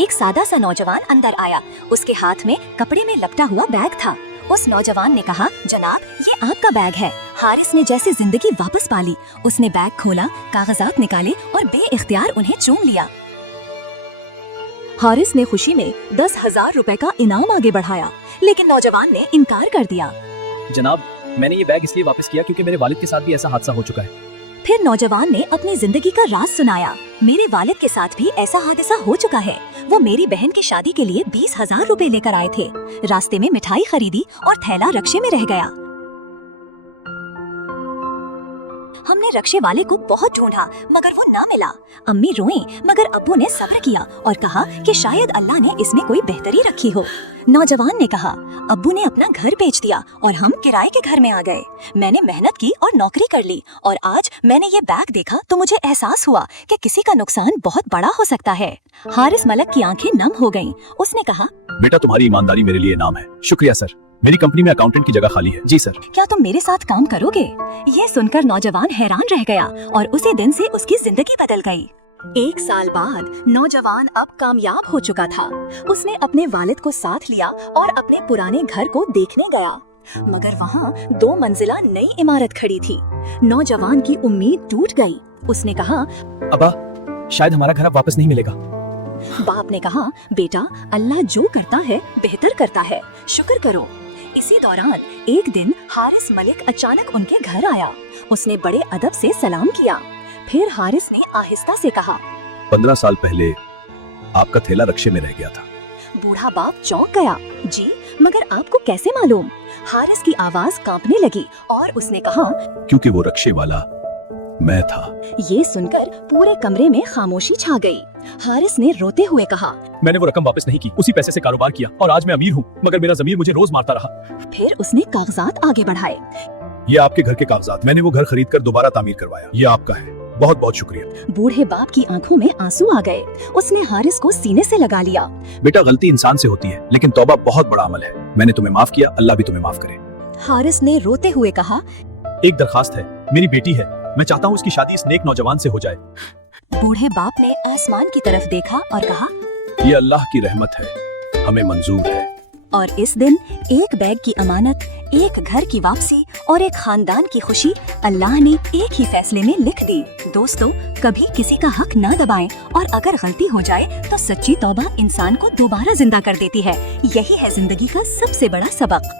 एक सादा सा नौजवान अंदर आया। उसके हाथ में कपड़े में लपटा हुआ बैग था। उस नौजवान ने कहा, जनाब ये आपका बैग है। हारिस ने जैसे जिंदगी वापस पा ली। उसने बैग खोला, कागजात निकाले और बेइख्तियार उन्हें चूम लिया। हारिस ने खुशी में 10,000 रुपए का इनाम आगे बढ़ाया, लेकिन नौजवान ने इनकार कर दिया। जनाब मैंने ये बैग इसलिए वापस किया क्योंकि मेरे वालिद के साथ भी ऐसा हादसा हो चुका है। फिर नौजवान ने अपनी जिंदगी का राज सुनाया। मेरे वालिद के साथ भी ऐसा हादसा हो चुका है। वो मेरी बहन की शादी के लिए 20,000 रुपए लेकर आए थे। रास्ते में मिठाई खरीदी और थैला रक्शे में रह गया। हमने रक्शे वाले को बहुत ढूंढा मगर वो ना मिला। अम्मी रोईं मगर अब्बू ने सब्र किया और कहा कि शायद अल्लाह ने इसमें कोई बेहतरी रखी हो। नौजवान ने कहा, अब्बू ने अपना घर बेच दिया और हम किराए के घर में आ गए। मैंने मेहनत की और नौकरी कर ली और आज मैंने ये बैग देखा तो मुझे एहसास हुआ कि किसी का नुकसान बहुत बड़ा हो सकता है। हारिस मलक की आंखें नम हो गईं। उसने कहा, बेटा तुम्हारी ईमानदारी मेरे लिए इनाम है। शुक्रिया सर, मेरी कंपनी में अकाउंटेंट की जगह खाली है। जी सर। क्या तुम मेरे साथ काम करोगे? ये सुनकर नौजवान हैरान रह गया और उसी दिन से उसकी जिंदगी बदल गई। 1 साल बाद नौजवान अब कामयाब हो चुका था। उसने अपने वालिद को साथ लिया और अपने पुराने घर को देखने गया, मगर वहाँ 2 मंजिला नई इमारत खड़ी थी। नौजवान की उम्मीद टूट गई। उसने कहा, अब्बा शायद हमारा घर अब वापस नहीं मिलेगा। बाप ने कहा, बेटा अल्लाह जो करता है बेहतर करता है, शुक्र करो। इसी दौरान एक दिन हारिस मलिक अचानक उनके घर आया। उसने बड़े अदब से सलाम किया। फिर हारिस ने आहिस्ता से कहा, 15 साल पहले आपका थैला रक्शे में रह गया था। बूढ़ा बाप चौंक गया। जी, मगर आपको कैसे मालूम? हारिस की आवाज कांपने लगी और उसने कहा, क्योंकि वो रक्शे वाला मैं था। ये सुनकर पूरे कमरे में खामोशी छा गई। हारिस ने रोते हुए कहा, मैंने वो रकम वापस नहीं की, उसी पैसे से कारोबार किया और आज मैं अमीर हूँ, मगर मेरा ज़मीर मुझे रोज मारता रहा। फिर उसने कागजात आगे बढ़ाए। ये आपके घर के कागजात, मैंने वो घर खरीद कर दोबारा तामीर करवाया। ये आपका है, बहुत बहुत शुक्रिया। बूढ़े बाप की आंखों में आंसू आ गए। उसने हारिस को सीने से लगा लिया। बेटा गलती इंसान से होती है, लेकिन तौबा बहुत बड़ा अमल है। मैंने तुम्हें माफ किया, अल्लाह भी तुम्हें माफ करे। हारिस ने रोते हुए कहा, एक दरखास्त है, मेरी बेटी है, मैं चाहता हूँ उसकी शादी इस नेक नौजवान से हो जाए। बूढ़े बाप ने आसमान की तरफ देखा और कहा, ये अल्लाह की रहमत है, हमें मंजूर है। और इस दिन एक बैग की अमानत, एक घर की वापसी और एक खानदान की खुशी अल्लाह ने एक ही फैसले में लिख दी। दोस्तों, कभी किसी का हक ना दबाएं और अगर गलती हो जाए तो सच्ची तौबा इंसान को दोबारा जिंदा कर देती है। यही है जिंदगी का सबसे बड़ा सबक।